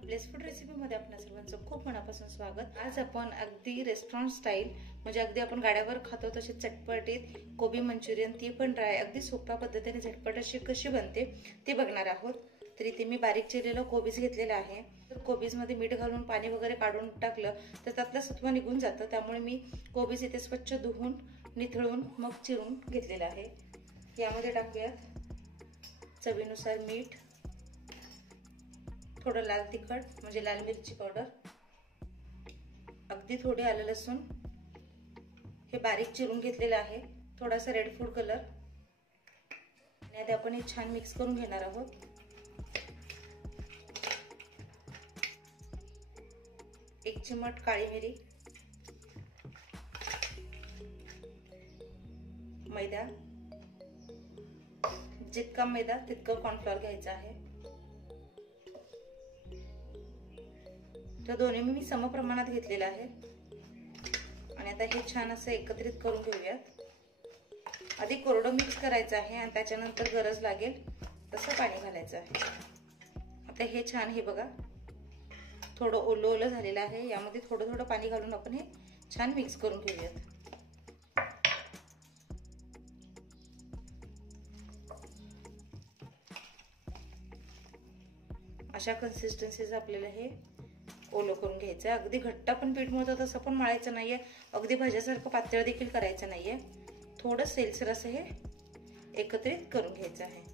Place food रेसिपीमध्ये आपल्या सर्वांचं खूप मनापासून स्वागत। आज आपण अगदी रेस्टॉरंट स्टाईल म्हणजे अगदी आपण गाड्यावर खातो तसे चटपटीत कोबी मंचुरियन ती पण ड्राय अगदी सोप्या पद्धतीने झटपट अशी कशी बनते ते बघणार आहोत। तर इथे मी बारीक चिरलेलं कोबीज घेतलेलं आहे। तर कोबीज मध्ये मीठ घालून पाणी वगैरे काढून टाकलं तर त्यातलं सत्व निघून जातं, त्यामुळे मी कोबीज इथे स्वच्छ धुवून निथळून मग चिरून घेतलेलं आहे। यामध्ये टाकूयात चवीनुसार मीठ, थोडं लाल तिखट म्हणजे लाल मिरची पावडर, अगदी थोडे आलं लसूण हे बारीक चिरून घेतलेलं आहे, थोडासा रेड फूड कलर आणि आता आपण हे छान मिक्स करून घेणार आहोत। एक चिमट काळी मिरी, मैदा, जितका मैदा तितकं कॉर्नफ्लोअर घ्यायचं आहे। तर दोन्ही मी सम प्रमाणात घेतलेलं आहे आणि आता हे छान असं एकत्रित करून घेऊयात। आधी कोरडं मिक्स करायचं आहे आणि त्याच्यानंतर गरज लागेल तसं पाणी घालायचं आहे। आता हे छान हे बघा थोडं ओलं ओलं झालेलं आहे, यामध्ये थोडं थोडं पाणी घालून आपण हे छान मिक्स करून घेऊयात। अशा कन्सिस्टन्सीचं आपल्याला हे ओलं करून घ्यायचं आहे। अगदी घट्ट पण पीठ मळतो तसं पण मळायचं नाहीये, अगदी भाज्यासारखं पातळ देखील करायचं नाहीये, थोडं सेलसर असं हे एकत्रित करून घ्यायचं आहे।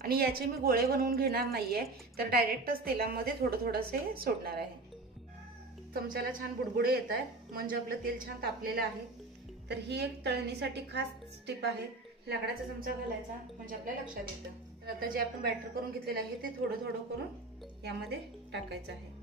आणि याचे मी गोळे बनवून घेणार नाहीये, तर डायरेक्टच तेलामध्ये थोडं थोडंसे सोडणार आहे। चमच्याला छान बुडबुडे येत आहेत म्हणजे आपलं तेल छान तापलेलं आहे। तर ही एक तळणीसाठी खास टिप आहे, लाकडाचा चमचा घालायचा म्हणजे आपल्या लक्षात येतं। तर आता जे आपण बॅटर करून घेतलेलं आहे ते थोडं थोडं करून यामध्ये टाकायचं आहे।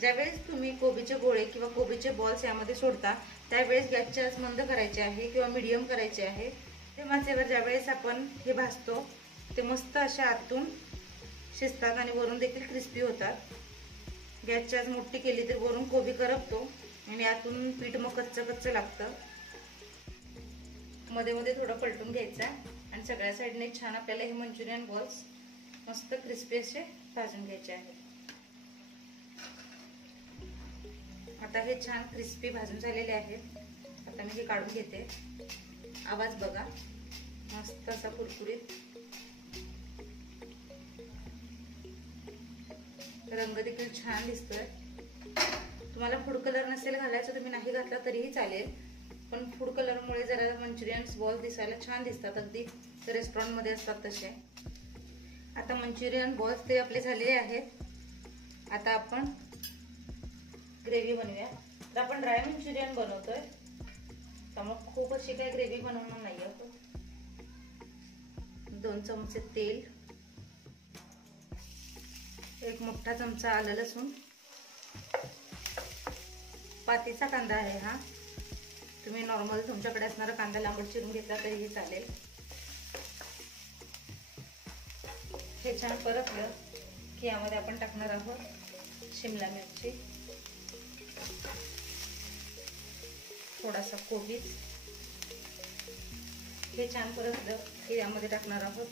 ज्यावेळेस तुम्ही कोबीचे गोळे किंवा कोबीचे बॉल्स यामध्ये सोडता त्यावेळेस गॅसची आच मंद करायची आहे किंवा मीडियम करायची आहे। ते माचेवर ज्यावेळेस आपण हे भाजतो ते मस्त अशा आतून शिजतात आणि वरून देखील क्रिस्पी होतात। गॅसची आच मोठी केली तर वरून कोबी करपतो आणि आतून पीठ मग कच्चं कच्चं लागतं। मध्ये मध्ये थोडं पलटून घ्यायचं आणि सगळ्या साईडने छान आपल्याला हे मंचुरियन बॉल्स मस्त क्रिस्पी असे भाजून घ्यायचे आहेत। आता हे छान क्रिस्पी भाजून झालेले आहेत। आता मी हे काढून घेते, आवाज बघा मस्त असा कुरकुरीत, रंग देखील छान दिसतोय। तुम्हाला फूड कलर नसेल घालायचं तुम्ही नाही घातला तरीही चालेल, पण फूड कलर मुळे जरा मंचुरियन बॉल दिसायला छान दिसतात, अगदी रेस्टॉरंट मध्ये असतात तसे। आता मंचुरियन बॉल्स ते आपले झालेले आहेत। आता आपण ग्रेव्ही बनवूया। तर आपण ड्राय मंचुरियन बनवतोय त्यामुळे खूप अशी काही ग्रेव्ही बनवणार नाहीये आपण। 2 चमचे तेल, 1 मोठा चमचा आलं लसूण, पातीचा कांदा आहे हा, तुम्ही नॉर्मल तुमच्याकडे असणारा कांदा लांबट चिरून घेतला तरीही चालेल। हे छान परतलं की यामध्ये आपण टाकणार आहोत शिमला मिरची, थोडासा कोबीज, हे छान परतलं की यामध्ये टाकणार आहोत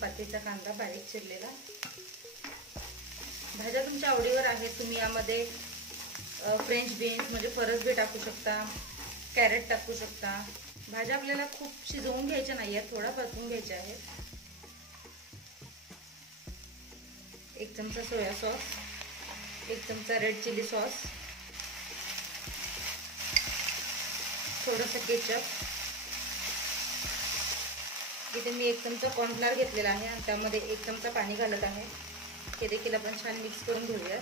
पातीचा कांदा बारीक चिरलेला। भाज्या तुमच्या आवडीवर आहेत, तुम्ही यामध्ये फ्रेंच बीन्स म्हणजे फरसबी टाकू शकता, कॅरेट टाकू शकता। भाज्या आपल्याला खूप शिजवून घ्यायच्या नाहीये, थोडा परतून घ्यायच्या आहेत। 1 चमचा सोया सॉस, 1 चमचा रेड चिली सॉस, थोडंसं केचप, इथे मी 1 चमचा कॉर्नफ्लोअर घेतलेला आहे आणि त्यामध्ये 1 चमचा पाणी घालत आहे। हे देखील आपण छान मिक्स करून घेऊया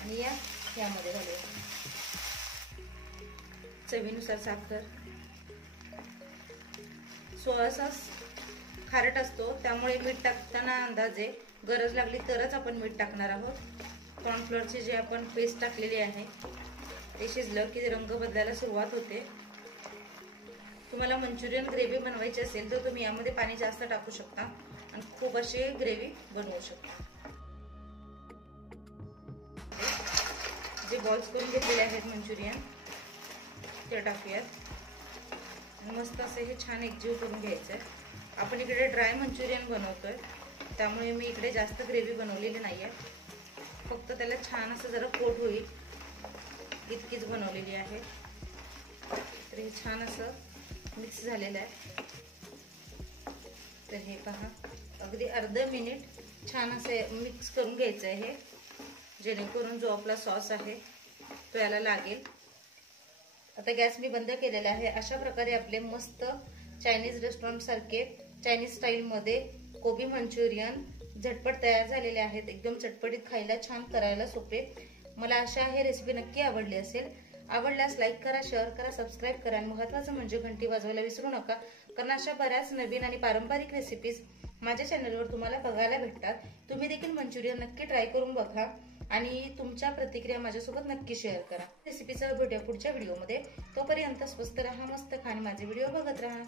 आणि यामध्ये घालूया चवीनुसार साखर। सोया सॉस खारट असतो त्यामुळे मीठ टाकताना अंदाजे गरज लागली तरच आपण मीठ टाकणार आहोत। कॉर्नफ्लोअरची जे आपण पेस्ट टाकलेली आहे ते शिजलं की रंग बदलायला सुरुवात होते। तुम्हाला मंचुरियन ग्रेव्ही बनवायची असेल तर तुम्ही यामध्ये पाणी जास्त टाकू शकता, आणि खूप अशी ग्रेव्ही बनवू शकतो. जे बॉल्स करून घेतलेले आहेत मंचुरियन ते टाकूयात आणि मस्त असे हे छान एकजीव करून घ्यायचं आहे. आपण इकडे ड्राय मंचुरियन बनवतोय त्यामुळे मी इकडे जास्त ग्रेव्ही बनवलेली नाहीये, फक्त त्याला छान असं जरा कोट होईल इतकीच बनवलेली आहे. तर हे छान असं मिक्स झालेलं आहे. तर हे पहा अगदी अर्धा मिनिट छान असं मिक्स करून घ्यायचं आहे हे, जेणेकरून जो आपला सॉस आहे तो याला लागेल. आता गॅस मी बंद केलेला आहे. अशा प्रकारे आपले मस्त चायनीज रेस्टॉरंट सारखे चायनीज स्टाईल मध्ये कोबी मंचुरियन झटपट तयार झालेले आहेत. एकदम चटपटीत, खायला छान, करायला सोपे. मला आशा आहे रेसिपी नक्की आवडली असेल. आवडल्यास लाईक करा, शेअर करा, सबस्क्राईब करा आणि महत्त्वाचं म्हणजे घंटी वाजवायला विसरू नका, कारण अशा बऱ्याच नवीन आणि पारंपरिक रेसिपीज माझ्या चॅनलवर तुम्हाला बघायला भेटतात. तुम्ही देखील मंचुरियन नक्की ट्राय करून बघा आणि तुमच्या प्रतिक्रिया माझ्यासोबत नक्की शेअर करा. रेसिपीचा भेटूया पुढच्या व्हिडिओमध्ये. तोपर्यंत स्वस्त राहा, मस्त खा आणि माझे व्हिडिओ बघत राहा.